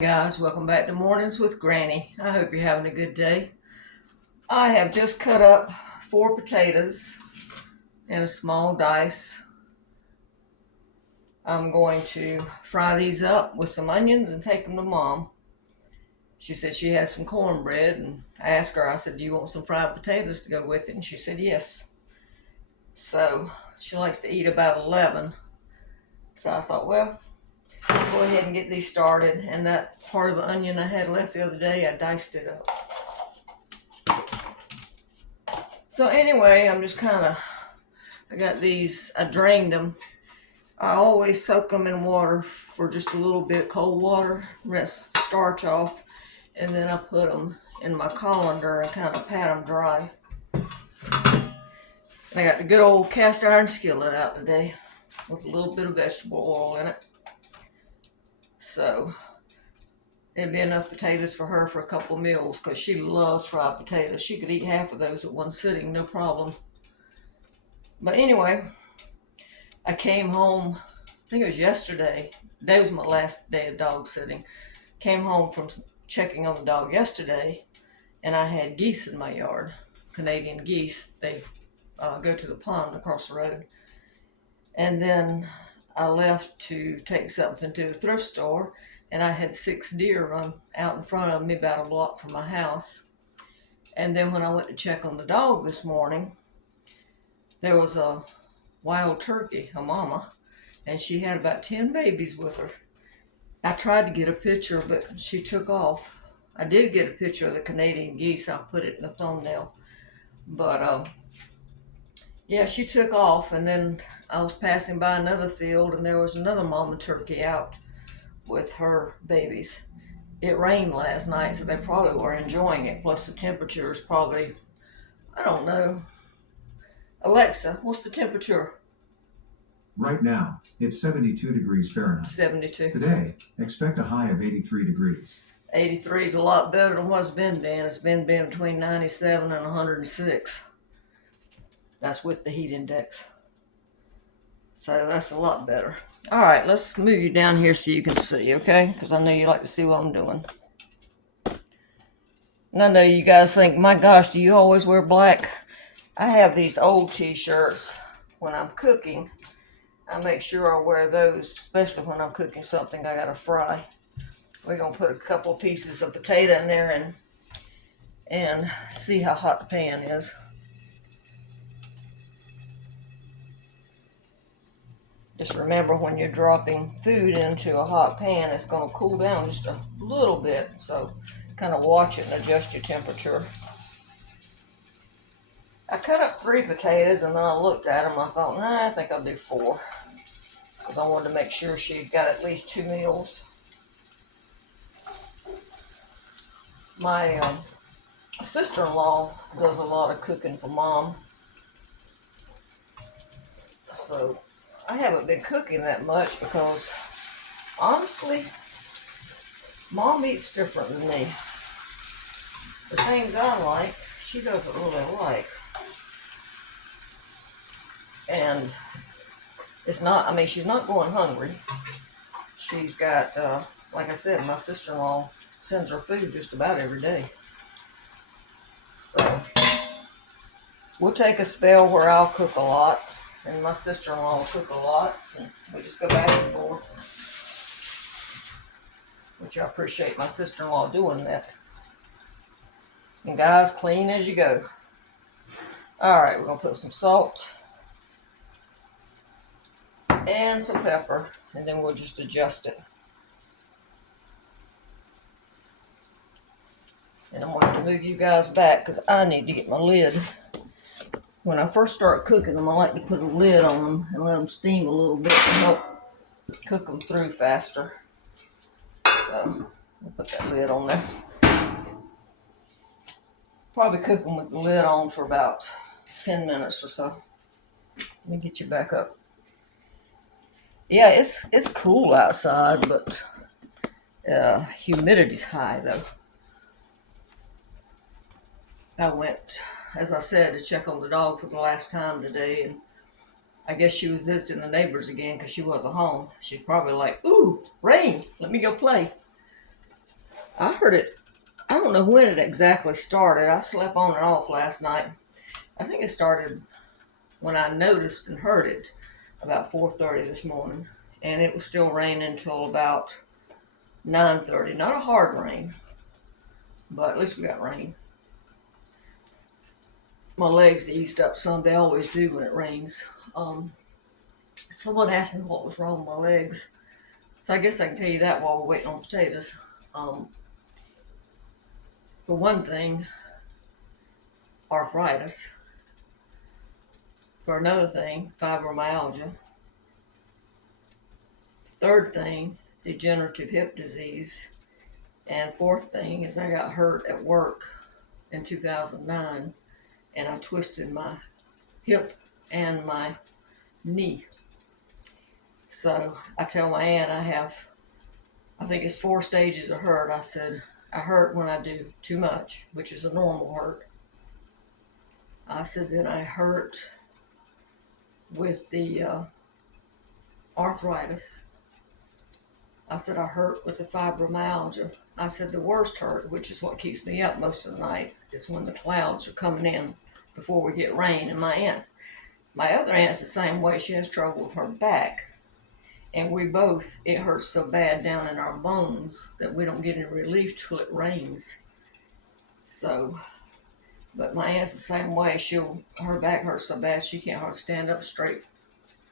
Guys, welcome back to Mornings with Granny. I hope you're having a good day. I have just cut up 4 potatoes in a small dice. I'm going to fry these up with some onions and take them to Mom. She said she had some cornbread, and I asked her, I said, do you want some fried potatoes to go with it? And she said yes. So she likes to eat about 11. So I thought, well, go ahead and get these started. And that part of the onion I had left the other day, I diced it up. So anyway, I got these, I drained them. I always soak them in water for just a little bit, cold water, rinse the starch off, and then I put them in my colander and kind of pat them dry. I got the good old cast iron skillet out today with a little bit of vegetable oil in it. So it'd be enough potatoes for her for a couple of meals because she loves fried potatoes. She could eat half of those at one sitting, no problem. But anyway, I came home, I think it was yesterday. That was my last day of dog sitting. Came home from checking on the dog yesterday, and I had geese in my yard, Canadian geese. They go to the pond across the road. And then I left to take something to the thrift store, and I had 6 deer run out in front of me about a block from my house. And then when I went to check on the dog this morning, there was a wild turkey, a mama, and she had about 10 babies with her. I tried to get a picture, but she took off. I did get a picture of the Canadian geese. I'll put it in the thumbnail. But yeah, she took off, and then I was passing by another field, and there was another mama turkey out with her babies. It rained last night, so they probably were enjoying it. Plus, the temperature is probably, I don't know. Alexa, what's the temperature? Right now, it's 72 degrees Fahrenheit. 72. Today, expect a high of 83 degrees. 83 is a lot better than what's been. It's been between 97 and 106. That's with the heat index. So that's a lot better. All right, let's move you down here so you can see, okay? Because I know you like to see what I'm doing. And I know you guys think, my gosh, do you always wear black? I have these old t-shirts when I'm cooking. I make sure I wear those, especially when I'm cooking something I gotta fry. We're gonna put a couple pieces of potato in there and see how hot the pan is. Just remember, when you're dropping food into a hot pan, it's gonna cool down just a little bit, so kind of watch it and adjust your temperature. I cut up 3 potatoes, and then I looked at them. I thought, I think I'll do 4, because I wanted to make sure she got at least 2 meals. My sister-in-law does a lot of cooking for Mom, so I haven't been cooking that much because, honestly, Mom eats different than me. The things I like, she doesn't really like. And it's not, I mean, she's not going hungry. She's got, like I said, my sister-in-law sends her food just about every day. So we'll take a spell where I'll cook a lot, and my sister-in-law will cook a lot, and we just go back and forth. Which I appreciate my sister-in-law doing that. And guys, clean as you go. All right, we're gonna put some salt and some pepper, and then we'll just adjust it. And I'm going to move you guys back because I need to get my lid. When I first start cooking them, I like to put a lid on them and let them steam a little bit to help cook them through faster. So I'll put that lid on there. Probably cook them with the lid on for about 10 minutes or so. Let me get you back up. Yeah, it's cool outside, but humidity's high though. I went, as I said, to check on the dog for the last time today, and I guess she was visiting the neighbors again because she wasn't home. She's probably like, ooh, rain, let me go play. I heard it. I don't know when it exactly started. I slept on and off last night. I think it started when I noticed and heard it about 4:30 this morning, and it was still raining until about 9:30. Not a hard rain, but at least we got rain. My legs eased up some. They always do when it rains. Someone asked me what was wrong with my legs, so I guess I can tell you that while we're waiting on potatoes. For one thing, arthritis. For another thing, fibromyalgia. Third thing, degenerative hip disease. And fourth thing is I got hurt at work in 2009 and I twisted my hip and my knee. So I tell my aunt I think it's 4 stages of hurt. I said, I hurt when I do too much, which is a normal hurt. I said, then I hurt with the arthritis. I said, I hurt with the fibromyalgia. I said, the worst hurt, which is what keeps me up most of the nights, is when the clouds are coming in before we get rain. And my other aunt's the same way. She has trouble with her back. And it hurts so bad down in our bones that we don't get any relief till it rains. So, but my aunt's the same way. Her back hurts so bad she can't hardly stand up straight.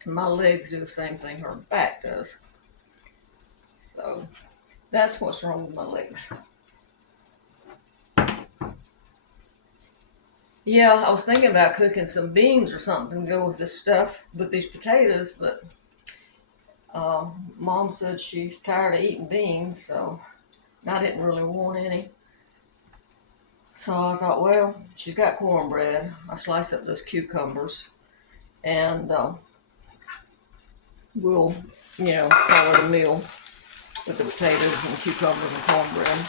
And my legs do the same thing her back does. So, that's what's wrong with my legs. Yeah, I was thinking about cooking some beans or something to go with this stuff, with these potatoes, but Mom said she's tired of eating beans, so I didn't really want any. So I thought, well, she's got cornbread. I sliced up those cucumbers, and we'll, call it a meal with the potatoes and cucumbers and cornbread.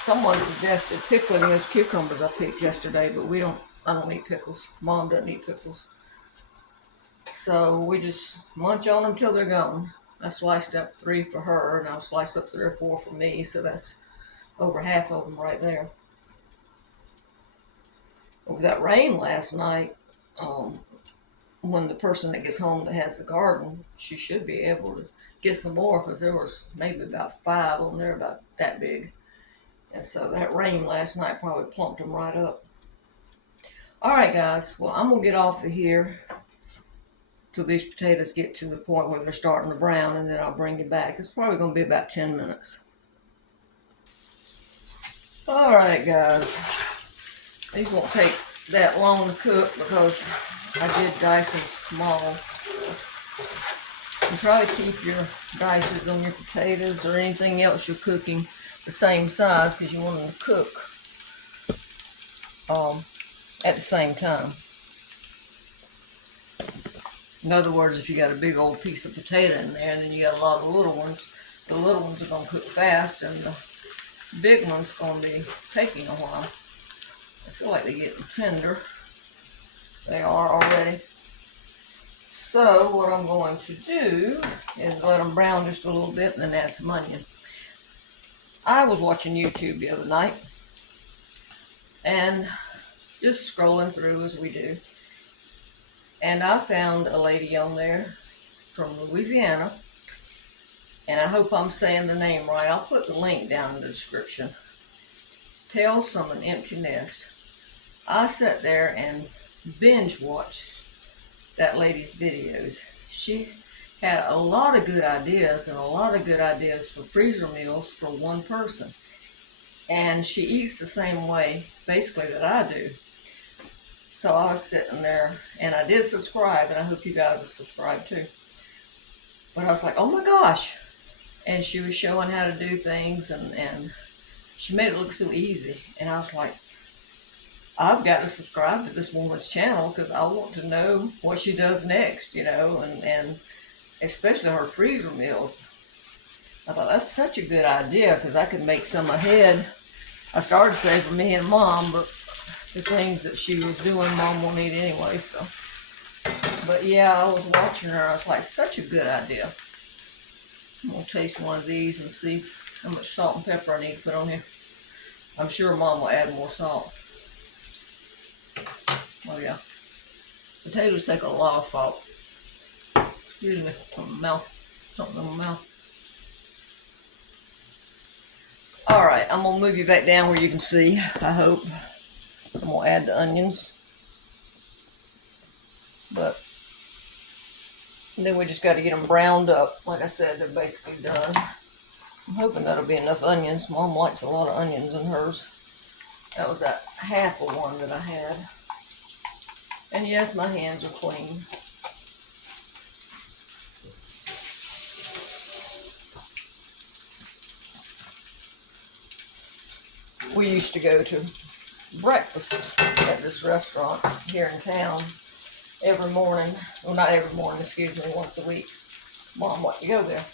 Someone suggested pickling those cucumbers I picked yesterday, but I don't eat pickles. Mom doesn't eat pickles. So we just munch on them till they're gone. I sliced up 3 for her, and I'll slice up 3 or 4 for me, so that's over half of them right there. With that rain last night, when the person that gets home that has the garden, she should be able to get some more, because there was maybe about 5 on there about that big. And so that rain last night probably plumped them right up. All right, guys. Well, I'm going to get off of here till these potatoes get to the point where they're starting to brown, and then I'll bring you back. It's probably going to be about 10 minutes. All right, guys. These won't take that long to cook because I did dice them small. And try to keep your dices on your potatoes or anything else you're cooking the same size, because you want them to cook at the same time. In other words, if you got a big old piece of potato in there and then you got a lot of little ones, the little ones are going to cook fast and the big one's going to be taking a while. I feel like they're getting tender. They are already. So what I'm going to do is let them brown just a little bit and then add some onion. I was watching YouTube the other night and just scrolling through as we do. And I found a lady on there from Louisiana, and I hope I'm saying the name right. I'll put the link down in the description. Tales from an Empty Nest. I sat there and binge watched that lady's videos. She had a lot of good ideas and a lot of good ideas for freezer meals for one person. And she eats the same way, basically, that I do. So I was sitting there, and I did subscribe, and I hope you guys will subscribe too. But I was like, oh my gosh. And she was showing how to do things, and she made it look so easy. And I was like, I've got to subscribe to this woman's channel because I want to know what she does next, and especially her freezer meals. I thought, that's such a good idea because I could make some ahead. I started to say for me and Mom, but the things that she was doing, Mom won't eat anyway, so. But yeah, I was watching her. I was like, such a good idea. I'm gonna taste one of these and see how much salt and pepper I need to put on here. I'm sure Mom will add more salt. Oh yeah. Potatoes take a lot of salt. Excuse me, something in my mouth. Alright, I'm gonna move you back down where you can see, I hope. I'm gonna add the onions. But then we just gotta get them browned up. Like I said, they're basically done. I'm hoping that'll be enough onions. Mom likes a lot of onions in hers. That was that half of one that I had. And yes, my hands are clean. We used to go to breakfast at this restaurant here in town every morning. Well, not every morning, excuse me, once a week. Mom wanted to go there.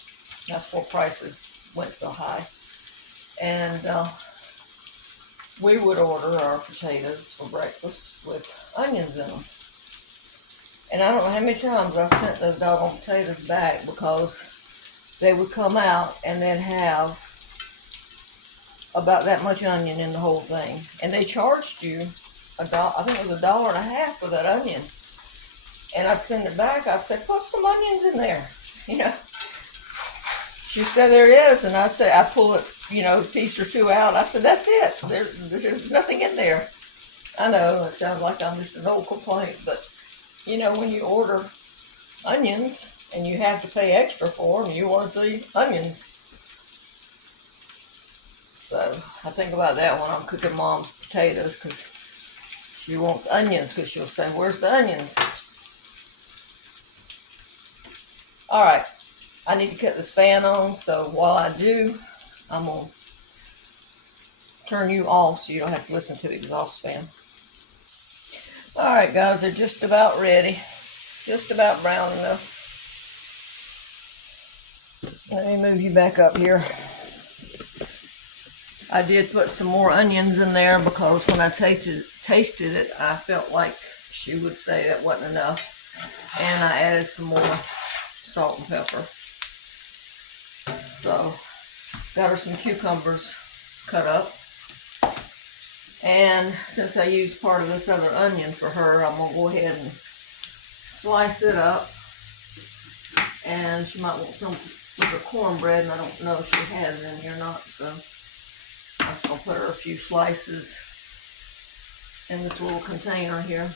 That's before prices went so high. And we would order our potatoes for breakfast with onions in them. And I don't know how many times I sent those doggone potatoes back because they would come out and they'd have about that much onion in the whole thing. And they charged you I think it was $1.50 for that onion. And I'd send it back. I'd say, put some onions in there. You know. She said there is, and I said, I pull it, a piece or two out. I said, that's it. There's nothing in there. I know, it sounds like I'm just an old complaint, but, when you order onions and you have to pay extra for them, you want to see onions. So, I think about that when I'm cooking Mom's potatoes, because she wants onions, because she'll say, where's the onions? All right. I need to cut this fan on, so while I do, I'm going to turn you off so you don't have to listen to the exhaust fan. Alright guys, they're just about ready. Just about brown enough. Let me move you back up here. I did put some more onions in there because when I tasted it, I felt like she would say that wasn't enough. And I added some more salt and pepper. So, got her some cucumbers cut up. And since I used part of this other onion for her, I'm going to go ahead and slice it up. And she might want some with her cornbread, and I don't know if she has it in here or not. So, I'm just going to put her a few slices in this little container here.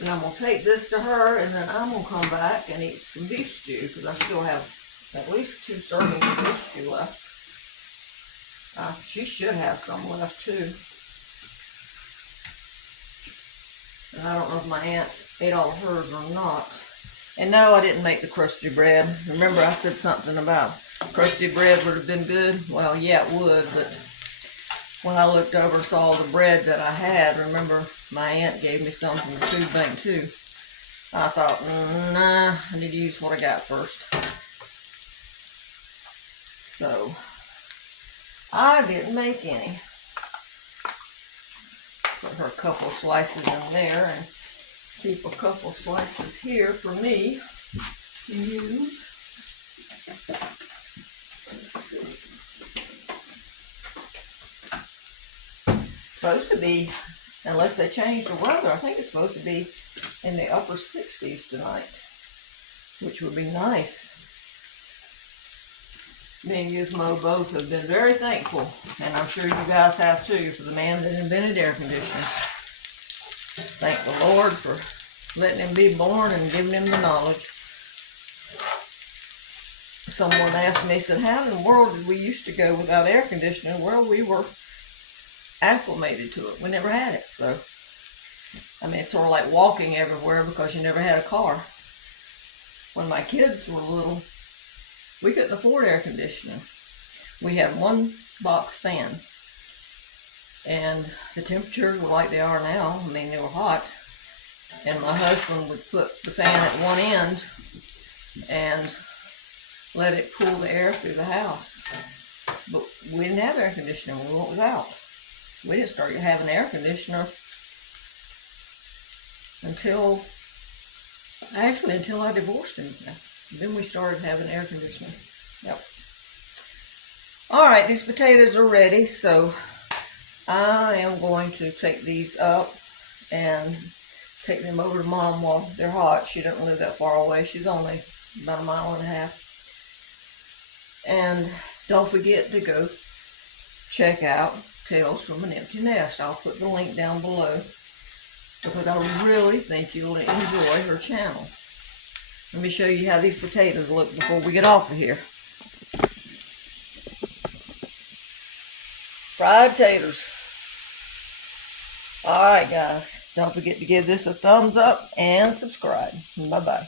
And I'm going to take this to her, and then I'm going to come back and eat some beef stew, because I still have at least 2 servings of beef stew left. She should have some left too. And I don't know if my aunt ate all of hers or not. And no, I didn't make the crusty bread. Remember I said something about crusty bread would have been good? Well, yeah, it would, but when I looked over and saw the bread that I had, remember my aunt gave me some from the food bank too. I thought, nah, I need to use what I got first. So, I didn't make any. Put her a couple slices in there and keep a couple slices here for me to use. Let's see. It's supposed to be, unless they change the weather, I think it's supposed to be in the upper 60s tonight, which would be nice. Me and Gizmo both have been very thankful, and I'm sure you guys have too, for the man that invented air conditioning. Thank the Lord for letting him be born and giving him the knowledge. Someone asked me, said, how in the world did we used to go without air conditioning? Well, we were acclimated to it. We never had it, so. I mean, it's sort of like walking everywhere because you never had a car. When my kids were little, we couldn't afford air conditioning. We had one box fan. And the temperatures were like they are now. I mean, they were hot. And my husband would put the fan at one end and let it cool the air through the house. But we didn't have air conditioning. We went without. We didn't start having air conditioner until I divorced him. Then we started having air conditioning. Yep. All right, these potatoes are ready, so I am going to take these up and take them over to Mom while they're hot. She doesn't live that far away. She's only about 1.5 miles. And don't forget to go check out Tales from an Empty Nest. I'll put the link down below because I really think you'll enjoy her channel. Let me show you how these potatoes look before we get off of here. Fried taters. Alright guys, don't forget to give this a thumbs up and subscribe. Bye bye.